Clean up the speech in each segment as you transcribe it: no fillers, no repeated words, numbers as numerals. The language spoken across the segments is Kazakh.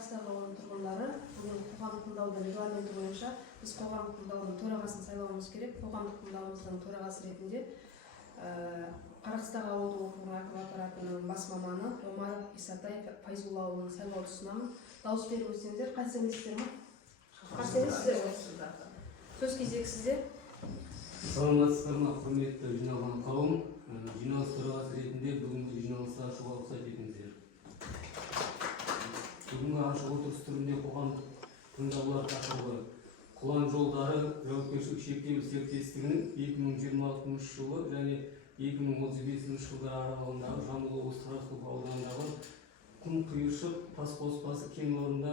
Қарақстағы ауылының тұрғындары, бүгін қоғамдық тыңдаудың регламенті бойынша біз қоғамдық тыңдаудың төрағасын сайлауымыз керек. Қоғамдық тыңдаудың төрағасы ретінде Қарақстағы ауылдық округінің әкім аппаратының бас маманы Омаров Исатай Файзуллаұлын сайлауды ұсынамын. Дауыс беріп өтсеңіздер, қарсы емессіздер ме? Қарсы емессіздер. Сөз кезегі сізде. Саламатсыздар ма, құрметті жиналған қауым. Жиналыс төрағасы ретінде бүгінгі жиналысты ашуға рұқсат етіңіздер. Бүгінгі ашық отырыс түрінде қоғамдық тыңдаулар тақырыбы Құлан жолдары жауапкершілігі шектеулі серіктестігінің 2026 жылы және 2035 жылдар аралығындағы Жамбыл облысы Тарасов ауданындағы құм құйыршық тас қоспасы кен орнында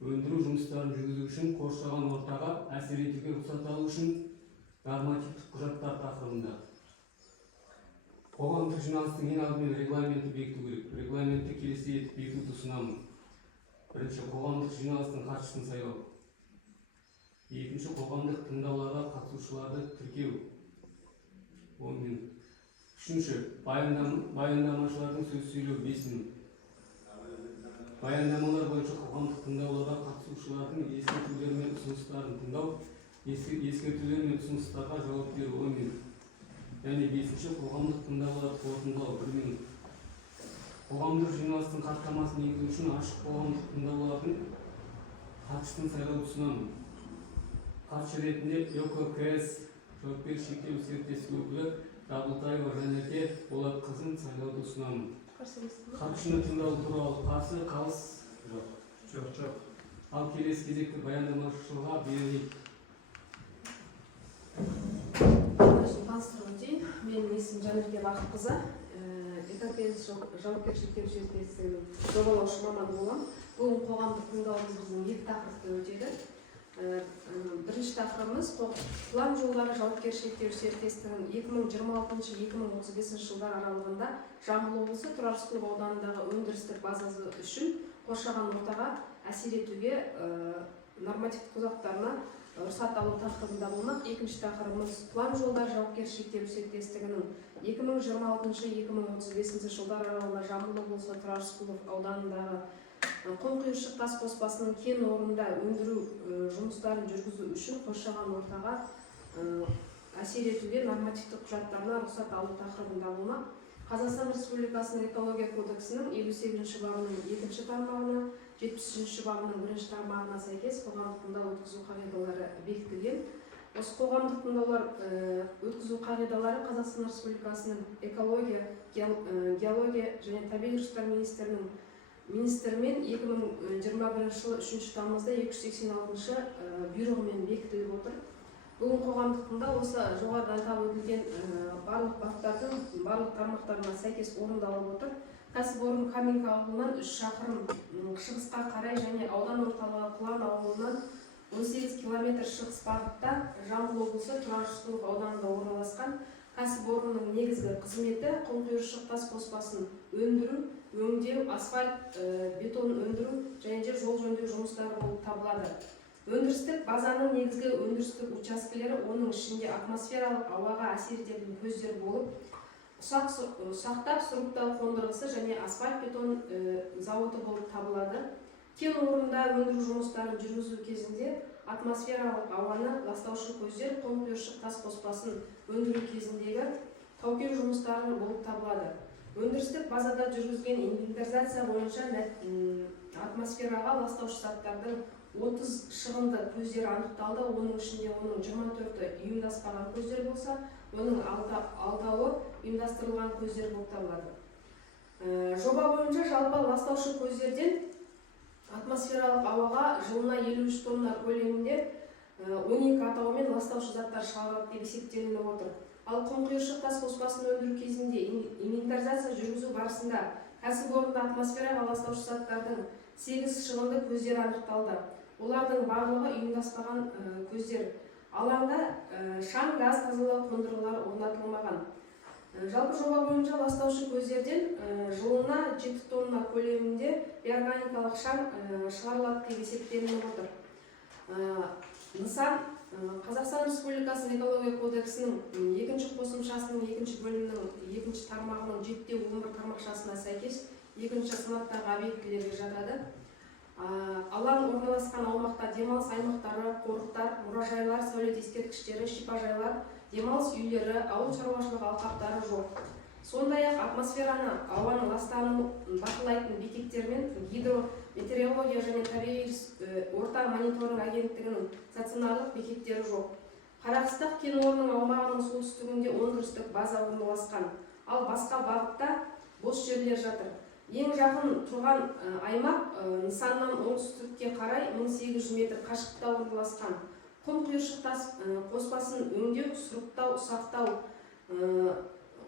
өндіру жұмыстарын жүргізу үшін қоршаған ортаға әсер етуге рұқсат алу үшін нормативтік құжаттар тақырыбында. Қоғамдық жиналыстың ең алдымен регламенті бекіту керек. Регламентті келесі етіп бекітуді ұсынамын. Бірінші, қоғамдық жиналыстың хатшысын сайлау. Екінші, қоғамдық тыңдауларға қатысушыларды тіркеу. Үшінші, баяндамашылардың сөз сөйлеу 5 минут. Баяндамалар бойынша қоғамдық тыңдауларға қатысушылардың ескертулер мен ұсыныстарын тыңдау, ескертулер мен ұсыныстарға жауап беру 10 минут. Және 5-ші, қоғамдық тыңдауларды қорытындылау 1 минут. Қоғамдық жиналыстың хаттамасын енгізу үшін ашық қоғамдық тыңдаулардың хатшысын сайлауды ұсынамын. Хатшы ретінде ЕККС жауапкершілігі шектеулі серіктестік өкілі Дабылтаева Жанерке Болатқызын сайлауды ұсынамын. Хатшыны тыңдау туралы қарсы қалыс жоқ. Ал келесі кезекті баяндамашыға берілейік. Менің есімім Жанерке Бақытқызы. ЕККС жауапкершілігі серіктестігінің жобалаушы маманы боламын. Бүгін қоғамдық тыңдаумыз біздің 2 тақырыпта өтеді. Бірінші тақырыбымыз Құлан жолдары жауапкершілігі серіктестігінің 2026-2035 жылдар аралығында Жамбыл облысы Тұрарсқұлов ауданындағы өндірістік базасы үшін қоршаған ортаға әсер етуге нормативтік құжаттарына рұқсат алу тақырыбында болмақ. Екінші тақырыбымыз Құлан жолдары жауапкершілігі серіктестігінің 2026-2035 жылдар аралығында Жамбыл облысы Тұрарсқұлов ауданындағы құм құйыршық тас қоспасының кен орнында өндіру жұмыстарын жүргізу үшін қоршаған ортаға әсер етуге нормативтік құжаттарына рұқсат алу тақырыбында болмақ. Қазақстан Республикасының экология кодексінің 58-ші бабының 2-ші тармағына, 70-ші бабының 1-ші тармағына сәйкес қоғамдық тыңдау өткізу қағидалары бекітілген. Осы қоғамдық тыңдаулар өткізу қағидалары Қазақстан Республикасының экология, геология және табиғи ресурстар министрімен 2021 жылы 3 тамызда 286-шы бұйрығымен бекітіліп отыр. Бүгін қоғамдық тыңдау осы жоғарыда атап өтілген барлық баптардың барлық тармақтарына сәйкес орындалып отыр. Кәсіпорын Каменка ауылынан 3 шақырым шығысқа қарай және аудан орталығы Құлан ауылынан 18 километр шығыс бағытта Жамбыл облысы Тұрарсқұлов ауданында орналасқан. Кәсіпорынның негізгі қызметі құм құйыршық тас қоспасын өндіру, өңдеу, асфальт, бетон өндіру және жол жөндеу жұмыстары болып табылады. Өндірістік базаның негізгі өндірістік учаскелері оның ішінде атмосфералық ауаға әсер ететін көздер болып, ұсақтап сұрыптау қондырғысы және асфальт бетон зауыты болып табылады. Кен орнында өндіру жұмыстарын жүргізу кезінде атмосфералық ауаны ластаушы көздер құм құйыршық тас қоспасын өндіру кезіндегі тау-кен жұмыстары болып табылады. Өндірістік базада жүргізген инвентаризация бойынша атмосфераға ластаушы заттардың 30 шығынды көздер анықталды. Оның ішінде оның 24-і ұйымдаспаған көздер болса, оның 6-ы ұйымдастырылған көздер болып табылады. Жоба бойынша жалпы ластаушы көздерден атмосфералық ауаға жылына 53 тонна көлемінде 12 атауымен ластаушы заттар шығарылады деп есептелініп отыр. Ал құм құйыршық тас қоспасын өндіру кезінде инвентаризация жүргізу барысында кәсіпорында атмосфераға ластаушы заттардың 8 шығынды көздер анықталды. Олардың барлығы ұйымдаспаған көздер. Алаңда шаң газ тазалау қондырғылары орнатылмаған. Жалпы жоба бойынша ластаушы көздерден жылына 7 тонна көлемінде биорганикалық шаң шығарылады деп есептелініп отыр. Нысан Қазақстан Республикасының экология кодексінің 2-ші қосымшасының 2-ші бөлімінің 2-ші тармағының 7-11 тармақшасына сәйкес 2-ші санаттағы объектілерге жатады. Алаң орналасқан аумақта демалыс аймақтары, қорықтар, мұражайлар, сәулет ескерткіштері, шипажайлар, демалыс үйлері, ауыл шаруашылығы алқаптары жоқ. Сондай-ақ атмосфераны, ауаны ластануын бақылайтын бекеттер мен гидрометеорология және табиғи орта мониторинг агенттігінің стационарлық бекеттері жоқ. Қарақыстақ кен орнының аумағының солтүстігінде өндірістік база орналасқан, ал басқа бағытта бос жерлер жатыр. Ең жақын тұрған аймақ нысаннан оңтүстікке қарай 1800 метр қашықтықта орналасқан. Құм құйыршық тас қоспасын өңдеу, сұрыптау, сақтау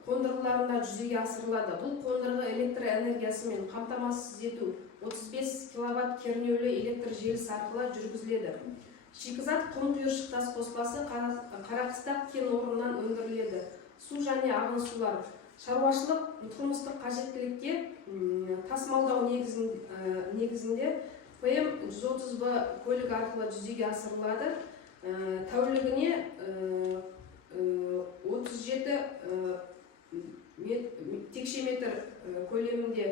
қондырғыларында жүзеге асырылады. Бұл қондырғы электр энергиясымен қамтамасыз ету 35 киловатт кернеулі электр желісі арқылы жүргізіледі. Шикізат құм құйыршық тас қоспасы Қарақыстақ кен орнынан өндіріледі. Су және ағын сулар. Шаруашылық тұрмыстық қажеттілікке тасымалдау негізінде ПМ 130Б көлік арқылы жүзеге асырылады. Тәулігіне 37 текше метр көлемінде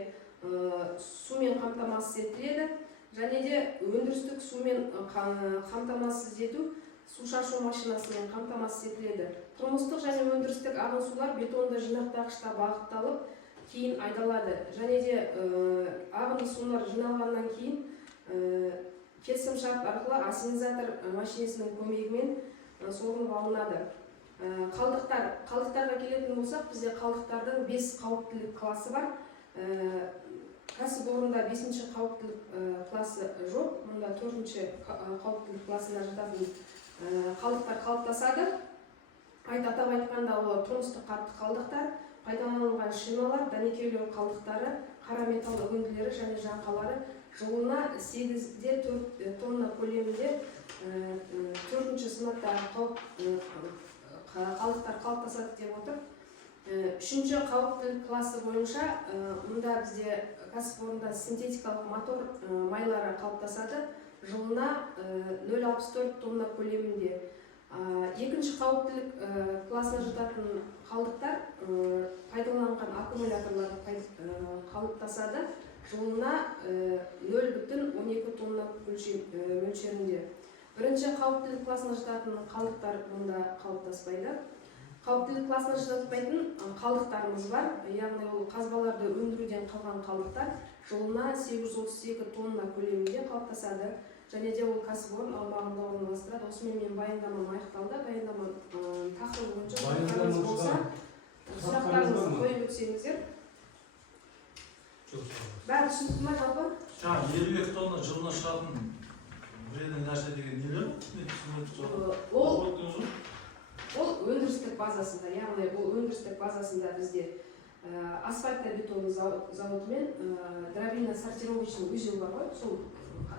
сумен қамтамасыз етіледі. Және де өндірістік сумен қамтамасыз ету су шашу машинасымен қамтамасыз етіледі. Тұрмыстық және өндірістік ағын сулар бетонды жинақтағышта бағытталып, кейін айдалады. Және де ағын сулар жиналғаннан кейін келісімшарт арқылы ассенизатор машинасының көмегімен сорғынып алынады. Қалдықтарға келетін болсақ, бізде қалдықтардың 5 қауіптілік класы бар. Кәсіпорында 5-ші қауіптілік класы жоқ, мұнда 4-ші қауіптілік класына жататын қалдықтар қалыптасады. Атап айтқанда ол тұрмыстық қатты қалдықтар, пайдаланылған шиналар, дәнекерлеу қалдықтары, қара металл үгінділері және жаңқалары жылына 8-де 4 тонна көлемінде 4-ші сыныптағы қалдықтар қалыптасады деп отыр. 3-ші қауіптілік класы бойынша мұнда бізде кәсіпорында синтетикалық мотор майлары қалыптасады, жылына 0,64 тонна көлемінде. 2-ші қауіптілік класына жататын қалдықтар пайдаланған аккумуляторлар қалыптасады, жылына 0,12 тонна мөлшерінде. 1-ші қауіптілік класына жататын қалдықтар мұнда қалыптаспайды. Қауіптілік класына жатпайтын қалдықтарымыз бар, яғни ол қазбаларды өндіруден қалған қалдықтар жылына 832 тонна көлемінде қалыптасады. Және де ол кәсіпорын аумағында орналастырады. Осымен мен баяндамам аяқталды. Баяндама тақырыбы бойынша сұрақтарыңыз болса, сұрақтарыңызды қойып өтсеңіздер. Бәрі түсінікті ме жалпы? Жаңа 52 тонна жылына шығатын вредный нәрсе деген нелер? Ол өндірістік базасында, яғни ол өндірістік базасында бізде асфальтобетон зауыты мен дробильно-сортировочный узел бар ғой, сол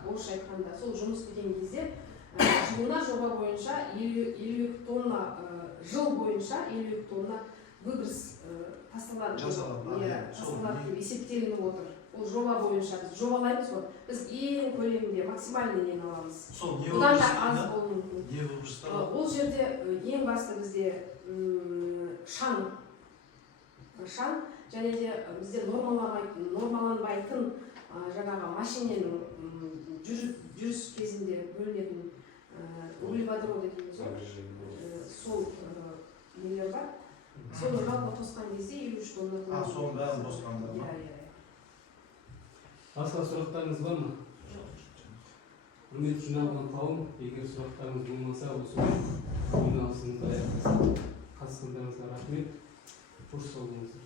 орысша айтқанда, сол жұмыс істеген кезде жылына жоба бойынша 52 тонна, жыл бойынша 52 тонна выброс тасталады деп есептелініп отыр. Ол жоба бойынша біз жобалаймыз ғой, біз ең көлемінде максимальный нені аламыз. Бұдан да аз болуы мүмкін. Ол жерде ең басты бізде шаң, және де бізде нормаланбайтын жаңағы машиненің жүріс кезінде бөлінетін углеводороды дейміз, сол нелер бар. Соны жалпы қосқан кезде 53 тонна. Соның бәрін қосқанда ма? Басқа сұрақтарыңыз бар ма? Құрметті жиналған қауым, егер сұрақтарыңыз болмаса, осы жиналысымызды аяқтасақ, қатысқандарыңызға рахмет. Қош сау болыңыздар.